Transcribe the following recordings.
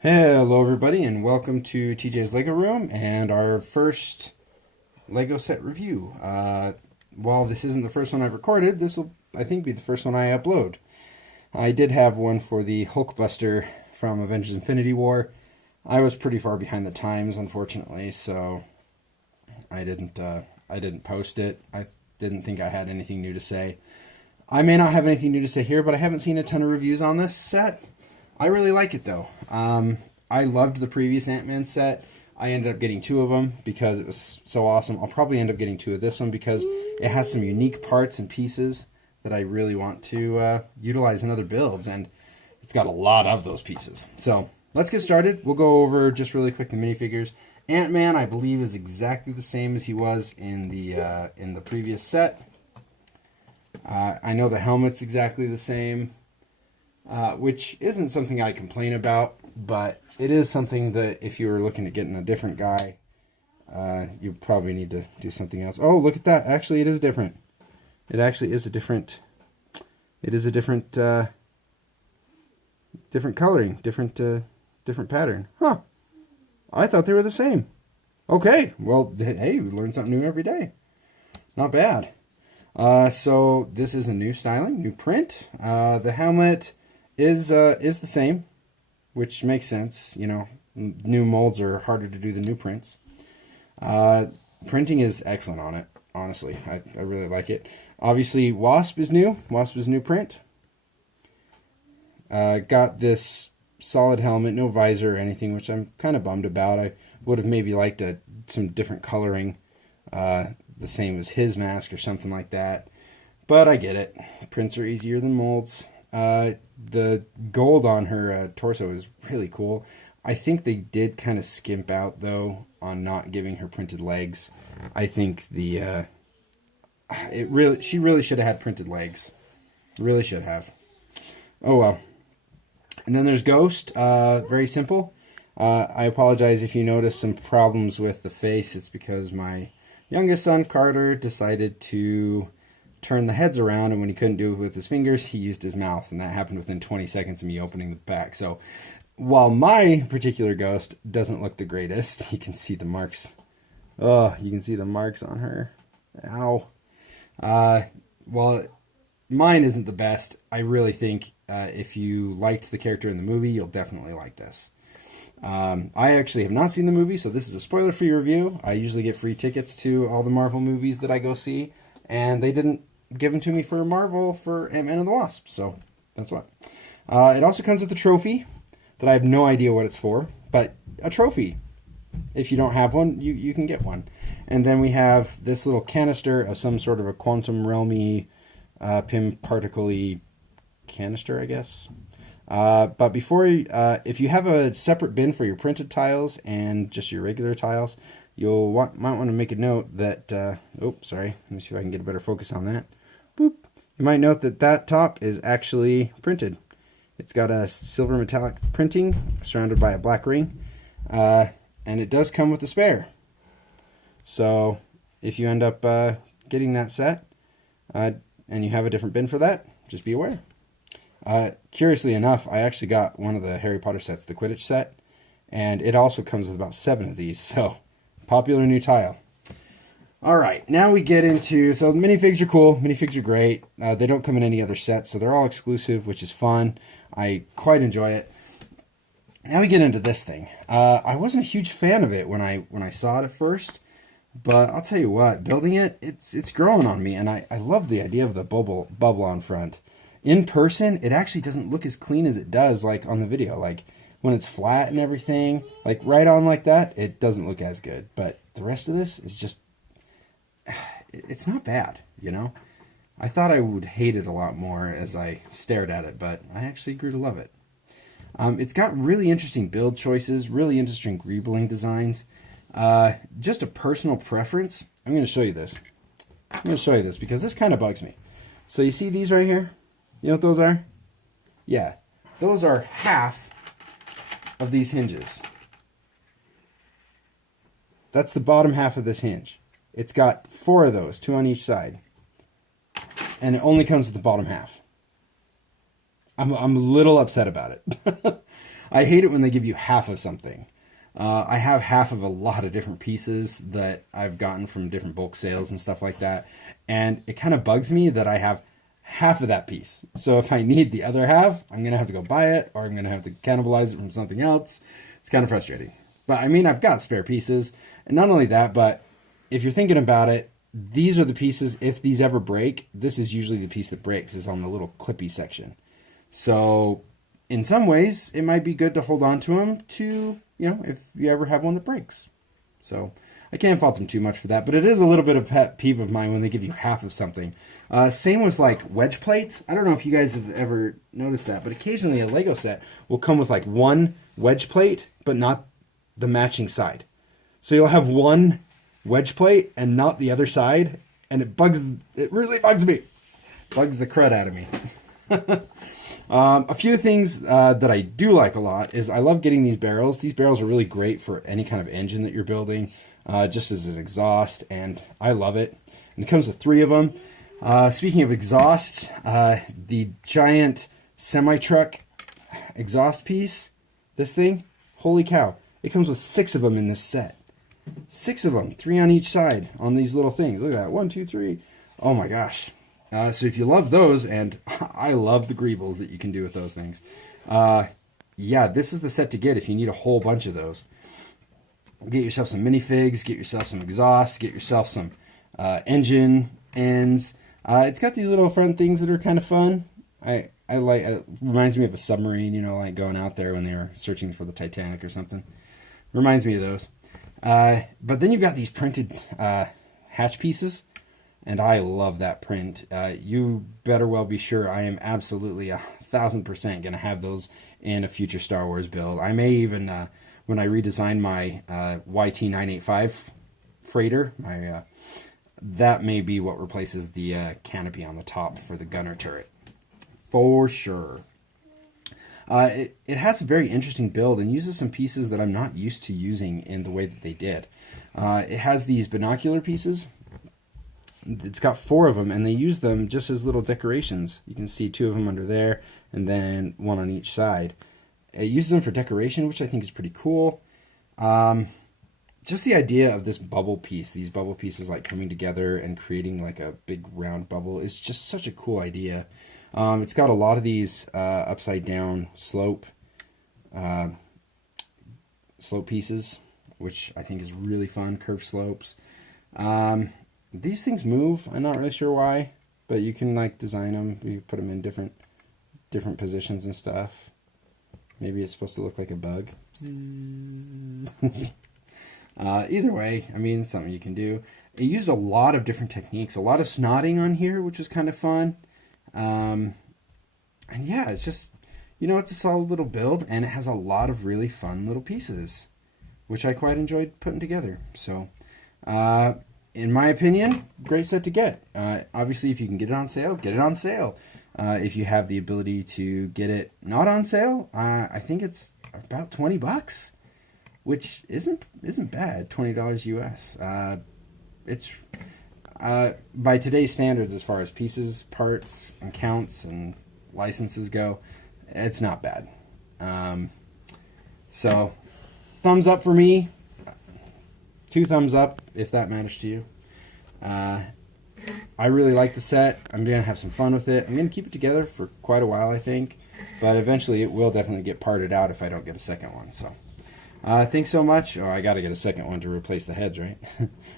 Hello everybody and welcome to TJ's Lego Room and our first Lego set review. While this isn't the first one I've recorded, this will I think be the first one I upload. I did have one for the Hulkbuster from Avengers Infinity War. I was pretty far behind the times, unfortunately, so I didn't post it. I didn't think I had anything new to say. I may not have anything new to say here, but I haven't seen a ton of reviews on this set. I really like it though. I loved the previous Ant-Man set. I ended up getting two of them because it was so awesome. I'll probably end up getting two of this one because it has some unique parts and pieces that I really want to utilize in other builds, and it's got a lot of those pieces. So let's get started. We'll go over just really quick the minifigures. Ant-Man, I believe, is exactly the same as he was in the previous set. I know the helmet's exactly the same. Which isn't something I complain about, but it is something that if you were looking at getting a different guy, you probably need to do something else. Oh, look at that. Actually, it is different. It actually is a different, different coloring, different pattern. Huh. I thought they were the same. Okay. Well, hey, we learn something new every day. Not bad. So this is a new styling, new print. The helmet is the same, which makes sense. You know, new molds are harder to do than new prints. Printing is excellent on it, honestly. I really like it. Obviously, Wasp is new. Wasp is new print. Got this solid helmet, no visor or anything, which I'm kind of bummed about. I would have maybe liked some different coloring, the same as his mask or something like that. But I get it. Prints are easier than molds. The gold on her torso is really cool. I think they did kind of skimp out though on not giving her printed legs. I think she really should have had printed legs. Really should have. Oh well. And then there's Ghost. Very simple. I apologize if you notice some problems with the face. It's because my youngest son Carter decided to turn the heads around, and when he couldn't do it with his fingers, he used his mouth, and that happened within 20 seconds of me opening the pack. So while my particular Ghost doesn't look the greatest, you can see the marks. Oh, you can see the marks on her. Ow. While mine isn't the best, I really think if you liked the character in the movie, you'll definitely like this. I actually have not seen the movie, so this is a spoiler-free review. I usually get free tickets to all the Marvel movies that I go see, and they didn't give them to me for Marvel for Ant-Man and the Wasp, so that's why. It also comes with a trophy that I have no idea what it's for, but a trophy. If you don't have one, you can get one. And then we have this little canister of some sort of a quantum realmy Pym particle-y canister, I guess. But before, if you have a separate bin for your printed tiles and just your regular tiles, you'll might want to make a note that, oh, sorry, let me see if I can get a better focus on that. Boop. You might note that that top is actually printed. It's got a silver metallic printing surrounded by a black ring, and it does come with a spare. So if you end up getting that set, and you have a different bin for that, just be aware. Curiously enough, I actually got one of the Harry Potter sets, the Quidditch set, and it also comes with about 7 of these, so popular new tile. Alright, now we get into, so the minifigs are cool, minifigs are great, they don't come in any other sets, so they're all exclusive, which is fun. I quite enjoy it. Now we get into this thing. I wasn't a huge fan of it when I saw it at first, but I'll tell you what, building it, it's growing on me, and I love the idea of the bubble on front. In person, it actually doesn't look as clean as it does like on the video. Like when it's flat and everything, like right on like that, it doesn't look as good. But the rest of this is just, it's not bad, you know? I thought I would hate it a lot more as I stared at it, but I actually grew to love it. It's got really interesting build choices, really interesting greebling designs. Just a personal preference. I'm going to show you this. I'm going to show you this because this kind of bugs me. So you see these right here? You know what those are? Yeah, those are half of these hinges. That's the bottom half of this hinge. It's got 4 of those, 2 on each side. And it only comes with the bottom half. I'm a little upset about it. I hate it when they give you half of something. I have half of a lot of different pieces that I've gotten from different bulk sales and stuff like that. And it kind of bugs me that I have half of that piece. So if I need the other half, I'm going to have to go buy it, or I'm going to have to cannibalize it from something else. It's kind of frustrating. But I mean, I've got spare pieces. And not only that, but if you're thinking about it, these are the pieces, if these ever break, this is usually the piece that breaks, is on the little clippy section. So in some ways, it might be good to hold on to them to, you know, if you ever have one that breaks. So I can't fault them too much for that, but it is a little bit of a pet peeve of mine when they give you half of something. Same with like wedge plates. I don't know if you guys have ever noticed that, but occasionally a Lego set will come with like one wedge plate, but not the matching side. So you'll have one wedge plate and not the other side, and it really bugs me. Bugs the crud out of me. A few things that I do like a lot is I love getting these barrels. These barrels are really great for any kind of engine that you're building, just as an exhaust, and I love it. And it comes with 3 of them. Speaking of exhausts, the giant semi-truck exhaust piece, this thing, holy cow. It comes with 6 of them in this set. 6 of them, 3 on each side on these little things. Look at that, 1, 2, 3. Oh my gosh. So if you love those, and I love the greebles that you can do with those things, yeah, this is the set to get if you need a whole bunch of those. Get yourself some minifigs, get yourself some exhausts, get yourself some engine ends. It's got these little front things that are kind of fun. I like it. Reminds me of a submarine, you know, like going out there when they were searching for the Titanic or something. Reminds me of those. But then you've got these printed hatch pieces, and I love that print. You better well be sure I am absolutely 1,000% going to have those in a future Star Wars build. I may even, when I redesign my YT-985 freighter, that may be what replaces the canopy on the top for the gunner turret. For sure. It has a very interesting build and uses some pieces that I'm not used to using in the way that they did. It has these binocular pieces. It's got 4 of them, and they use them just as little decorations. You can see 2 of them under there, and then 1 on each side. It uses them for decoration, which I think is pretty cool. Just the idea of this bubble piece, these bubble pieces like coming together and creating like a big round bubble, is just such a cool idea. It's got a lot of these upside down slope pieces, which I think is really fun, curved slopes. These things move. I'm not really sure why, but you can like design them. You put them in different positions and stuff. Maybe it's supposed to look like a bug. Either way, I mean, it's something you can do. It used a lot of different techniques, a lot of snotting on here, which was kind of fun. And yeah, it's just, you know, it's a solid little build, and it has a lot of really fun little pieces, which I quite enjoyed putting together. So, in my opinion, great set to get. Obviously, if you can get it on sale, get it on sale. If you have the ability to get it not on sale, I think it's about $20, which isn't bad. $20 US. It's by today's standards, as far as pieces, parts, and counts and licenses go, it's not bad. So, thumbs up for me. 2 thumbs up if that matters to you. I really like the set. I'm going to have some fun with it. I'm going to keep it together for quite a while, I think. But eventually it will definitely get parted out if I don't get a second one. So, thanks so much. Oh, I got to get a second one to replace the heads, right?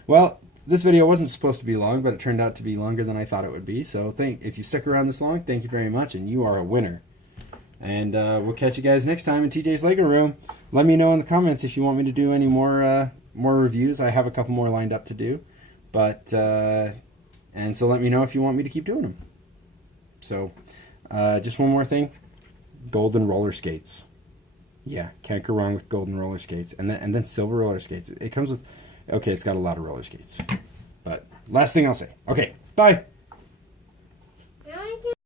Well, this video wasn't supposed to be long, but it turned out to be longer than I thought it would be. So if you stuck around this long, thank you very much, and you are a winner. And we'll catch you guys next time in TJ's Lego Room. Let me know in the comments if you want me to do any more reviews. I have a couple more lined up to do. But, and so let me know if you want me to keep doing them. So, just one more thing. Golden roller skates. Yeah, can't go wrong with golden roller skates. And then silver roller skates. It comes with, okay, it's got a lot of roller skates. But last thing I'll say. Okay, bye.